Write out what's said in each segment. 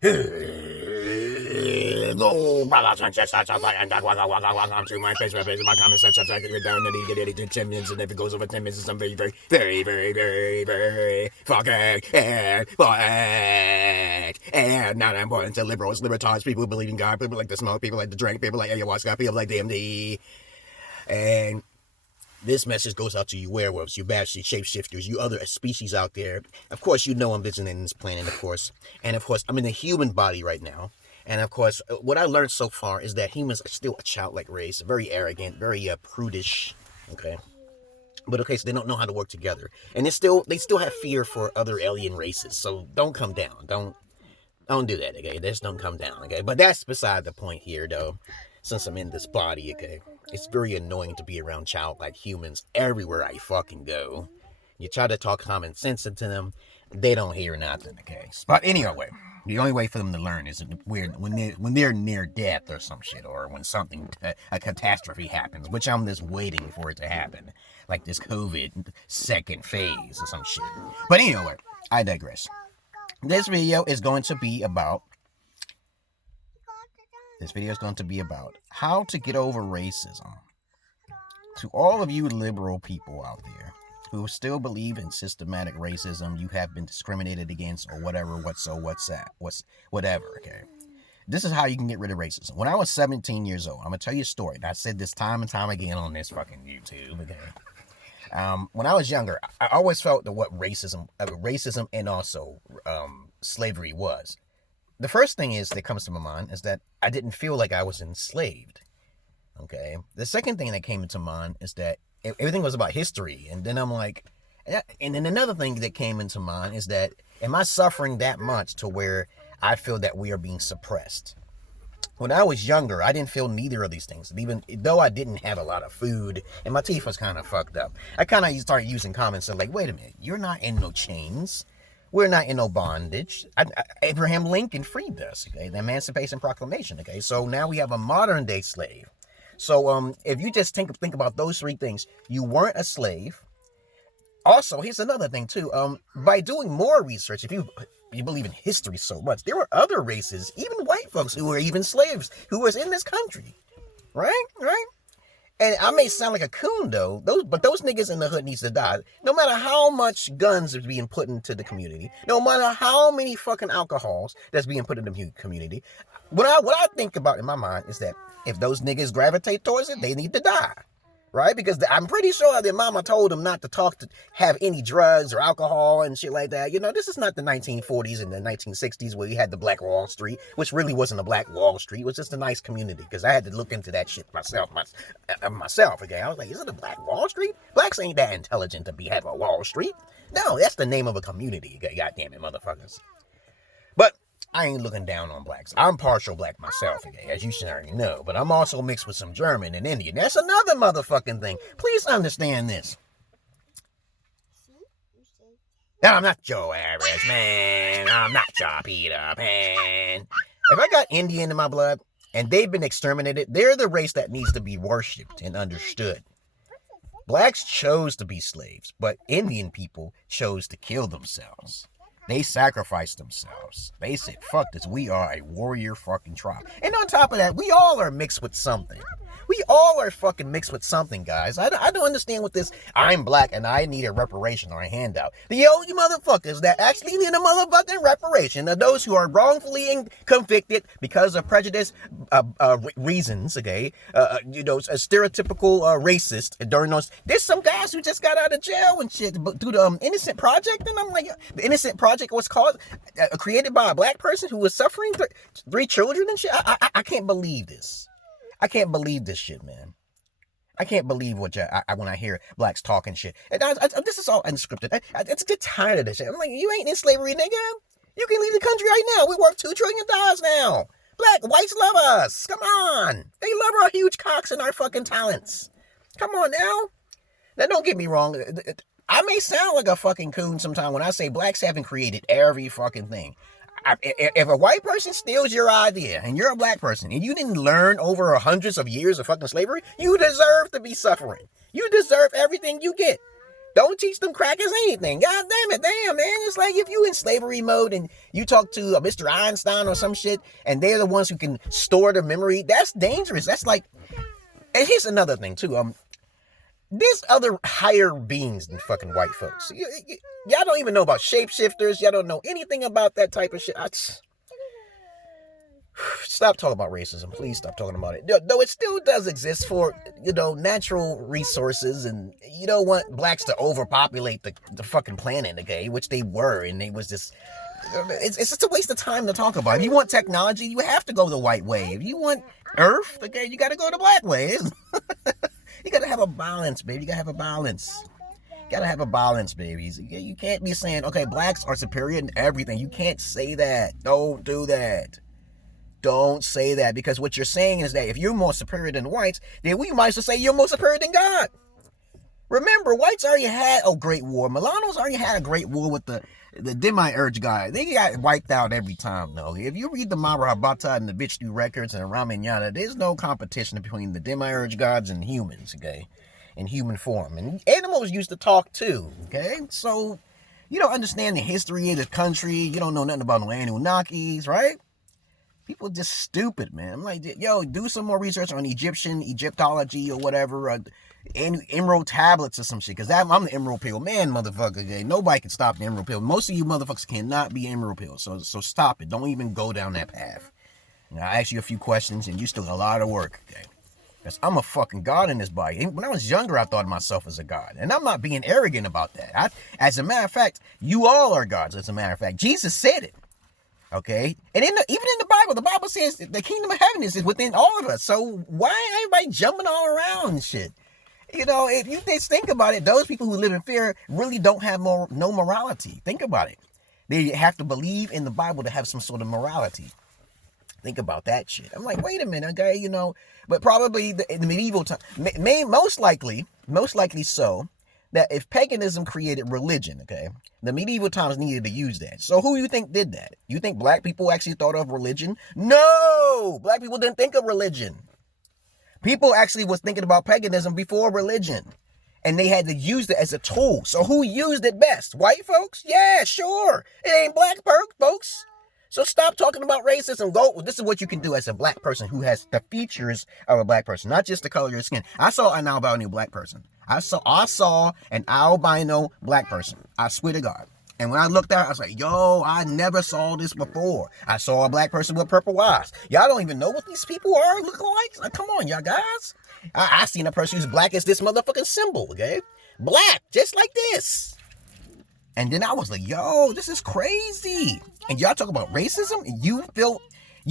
No, brothers and sisters, welcome to my Facebook, my comment section. You're down to the 10 minutes, and if it goes over 10 minutes, I'm very fucking and not important to liberals, libertards, people who believe in God, people like to smoke, people like to drink, people like ayahuasca, people like DMD, and this message goes out to you werewolves, you bastards, shapeshifters, you other species out there. Of course, you know I'm visiting this planet, of course. And of course, I'm in the human body right now. And of course, what I learned so far is that humans are still a childlike race, very arrogant, very prudish, okay? But okay, so they don't know how to work together. And they still have fear for other alien races. So don't come down. Don't do that, okay? Just don't come down, okay? But that's beside the point here, though. Since I'm in this body, okay? It's very annoying to be around childlike humans everywhere I fucking go. You try to talk common sense into them, they don't hear nothing, okay? But anyway, the only way for them to learn is when they're near death or some shit, or when something, a catastrophe happens, which I'm just waiting for it to happen. Like this COVID second phase or some shit. But anyway, I digress. This video is going to be about how to get over racism. To all of you liberal people out there who still believe in systematic racism, you have been discriminated against or whatever, whatever, okay? This is how you can get rid of racism. When I was 17 years old, I'm going to tell you a story. And I said this time and time again on this fucking YouTube, okay? When I was younger, I always felt that what racism and also slavery was. The first thing that comes to my mind is that I didn't feel like I was enslaved, okay? The second thing that came into mind is that everything was about history. And then I'm like, and then another thing that came into mind is that, am I suffering that much to where I feel that we are being suppressed? When I was younger, I didn't feel neither of these things. Even though I didn't have a lot of food and my teeth was kind of fucked up, I kind of started using common sense like, wait a minute, you're not in no chains. We're not in no bondage. Abraham Lincoln freed us, okay? The Emancipation Proclamation, okay? So now we have a modern day slave. So if you just think about those three things, you weren't a slave. Also, here's another thing too. By doing more research, if you believe in history so much, there were other races, even white folks who were even slaves, who was in this country, right? And I may sound like a coon though, but those niggas in the hood needs to die. No matter how much guns is being put into the community, no matter how many fucking alcohols that's being put in the community, what I think about in my mind is that if those niggas gravitate towards it, they need to die. Right? Because I'm pretty sure their mama told them not to have any drugs or alcohol and shit like that. You know, this is not the 1940s and the 1960s where you had the Black Wall Street, which really wasn't a Black Wall Street. It was just a nice community, because I had to look into that shit myself, okay? I was like, is it a Black Wall Street? Blacks ain't that intelligent to have a Wall Street. No, that's the name of a community, goddamn it, motherfuckers. But I ain't looking down on blacks. I'm partial black myself, okay, as you should already know. But I'm also mixed with some German and Indian. That's another motherfucking thing. Please understand this. No, I'm not Yo Arse, man. I'm not your Peter Pan. If I got Indian in my blood and they've been exterminated, they're the race that needs to be worshipped and understood. Blacks chose to be slaves, but Indian people chose to kill themselves. They sacrificed themselves. They said, fuck this, we are a warrior fucking tribe. And on top of that, we all are mixed with something. We all are fucking mixed with something, guys. I don't understand what this, I'm black and I need a reparation or a handout. The only motherfuckers that actually need a motherfucking reparation are those who are wrongfully convicted because of prejudice reasons, okay? A stereotypical racist during those. There's some guys who just got out of jail and shit through the Innocent Project, and I'm like, the Innocent Project was created by a black person who was suffering 3 children and shit. I can't believe this. I can't believe this shit, man. I can't believe when I hear blacks talking shit. This is all unscripted. I just get tired of this shit. I'm like, you ain't in slavery, nigga. You can leave the country right now. We're worth $2 trillion now. Whites love us. Come on. They love our huge cocks and our fucking talents. Come on now. Now, don't get me wrong. I may sound like a fucking coon sometime when I say blacks haven't created every fucking thing. If a white person steals your idea and you're a black person and you didn't learn over hundreds of years of fucking slavery, you deserve to be suffering. You deserve everything you get. Don't teach them crackers anything. God damn it, damn, man. It's like if you in slavery mode and you talk to a Mr. Einstein or some shit, and they're the ones who can store the memory, that's dangerous. That's like, and here's another thing too. There's other higher beings than fucking white folks. Y'all don't even know about shapeshifters. Y'all don't know anything about that type of shit. Stop talking about racism. Please stop talking about it. Though it still does exist for, natural resources, and you don't want blacks to overpopulate the fucking planet, okay? Which they were, and they was just... It's just a waste of time to talk about. If you want technology, you have to go the white way. If you want Earth, okay, you got to go the black way. You got to have a balance, baby. You got to have a balance. Gotta have a balance, babies. You can't be saying, okay, blacks are superior in everything. You can't say that. Don't do that. Don't say that, because what you're saying is that if you're more superior than whites, then we might as well say you're more superior than God. Remember, whites already had a great war. Milanos already had a great war with the Demiurge guy. They got wiped out every time, though. If you read the Mahabharata and the Vishnu records and Ramayana, there's no competition between the Demiurge gods and humans, okay? In human form. And animals used to talk too, okay? So, you don't understand the history of the country. You don't know nothing about no Anunnakis, right? People are just stupid, man. I'm like, yo, do some more research on Egyptology or whatever, emerald tablets or some shit, because I'm the emerald pill man, motherfucker. Okay? Nobody can stop the emerald pill. Most of you motherfuckers cannot be emerald pill, so stop it. Don't even go down that path. I asked you a few questions, and you still got a lot of work, okay? Because I'm a fucking god in this body. When I was younger, I thought of myself as a god, and I'm not being arrogant about that. As a matter of fact, you all are gods, as a matter of fact. Jesus said it. Okay, and even in the Bible says the kingdom of heaven is within all of us. So why ain't everybody jumping all around and shit? If you just think about it, those people who live in fear really don't have no morality. Think about it. They have to believe in the Bible to have some sort of morality. Think about that shit. I'm like, wait a minute, okay, but probably in the medieval time, most likely so, that if paganism created religion, okay, the medieval times needed to use that. So who you think did that? You think black people actually thought of religion? No! Black people didn't think of religion. People actually was thinking about paganism before religion. And they had to use it as a tool. So who used it best? White folks? Yeah, sure. It ain't black folks. So stop talking about racism. This is what you can do as a black person who has the features of a black person, not just the color of your skin. I saw an albino black person. I saw an albino black person. I swear to God. And when I looked at it, I was like, yo, I never saw this before. I saw a black person with purple eyes. Y'all don't even know what these people are looking like? Come on, y'all guys. I seen a person who's black as this motherfucking symbol, okay? Black, just like this. And then I was like, yo, this is crazy. And y'all talk about racism, and you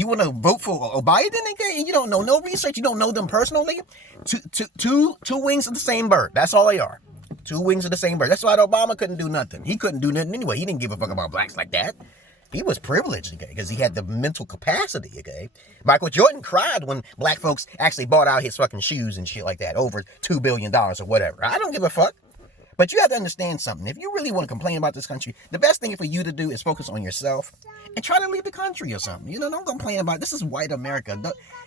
want to vote for Biden, and you don't know no research, you don't know them personally. Two wings of the same bird. That's all they are. Two wings of the same bird. That's why Obama couldn't do nothing. He couldn't do nothing anyway. He didn't give a fuck about blacks like that. He was privileged, okay, because he had the mental capacity, okay. Michael Jordan cried when black folks actually bought out his fucking shoes and shit like that, over $2 billion or whatever. I don't give a fuck. But you have to understand something. If you really want to complain about this country, the best thing for you to do is focus on yourself and try to leave the country or something. Don't complain about it. This is white America.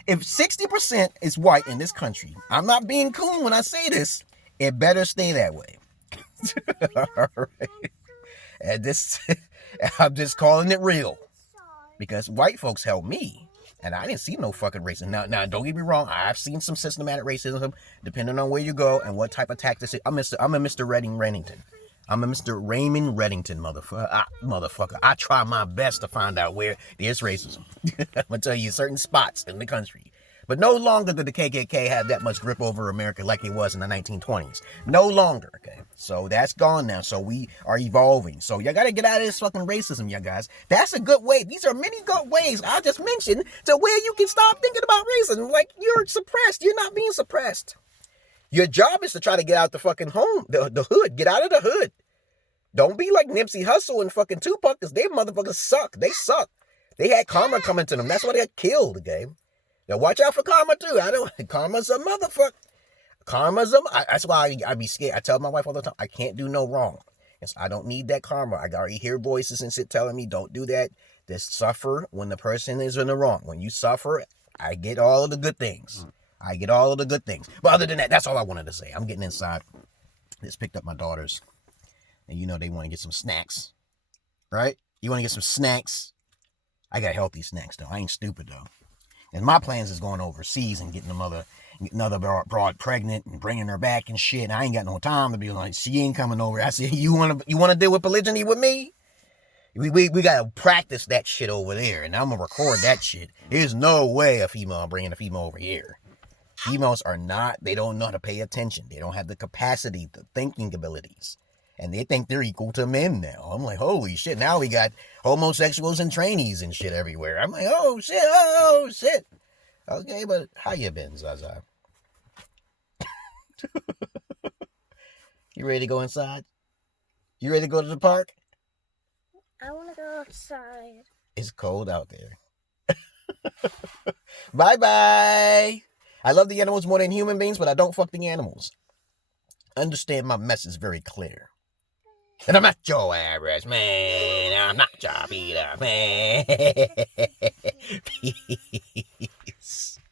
If 60% is white in this country, I'm not being cool when I say this, it better stay that way. All right. And I'm just calling it real. Because white folks helped me. And I didn't see no fucking racism. Now, don't get me wrong. I've seen some systematic racism, depending on where you go and what type of tactics. I'm a Mr. Reddington. I'm a Mr. Raymond Reddington, motherfucker. I try my best to find out where there's racism. I'm gonna tell you certain spots in the country. But no longer did the KKK have that much grip over America like it was in the 1920s. No longer, okay? So that's gone now. So we are evolving. So y'all gotta get out of this fucking racism, y'all guys. That's a good way. These are many good ways I just mentioned to where you can stop thinking about racism. Like, you're suppressed. You're not being suppressed. Your job is to try to get out the fucking home, the hood. Get out of the hood. Don't be like Nipsey Hussle and fucking Tupac, because they motherfuckers suck. They suck. They had karma coming to them. That's why they got killed, okay? Now watch out for karma too. Karma's a motherfucker. That's why I be scared. I tell my wife all the time, I can't do no wrong. Yes, I don't need that karma. I already hear voices and shit telling me, don't do that. Just suffer when the person is in the wrong. When you suffer, I get all of the good things. But other than that, that's all I wanted to say. I'm getting inside. Just picked up my daughters. And you know they want to get some snacks. Right? You want to get some snacks? I got healthy snacks, though. I ain't stupid, though. And my plans is going overseas and getting another broad pregnant and bringing her back and shit. And I ain't got no time to be like, she ain't coming over. I said, you wanna deal with polygyny with me? We gotta practice that shit over there, and I'm gonna record that shit. There's no way I'm bringing a female over here. Females they don't know how to pay attention. They don't have the capacity, the thinking abilities. And they think they're equal to men now. I'm like, holy shit, now we got homosexuals and trainees and shit everywhere. I'm like, oh shit. Okay, but how you been, Zaza? You ready to go inside? You ready to go to the park? I want to go outside. It's cold out there. Bye-bye. I love the animals more than human beings, but I don't fuck the animals. Understand my message very clear. And I'm not Yo Arse, man. I'm not your Peter, man.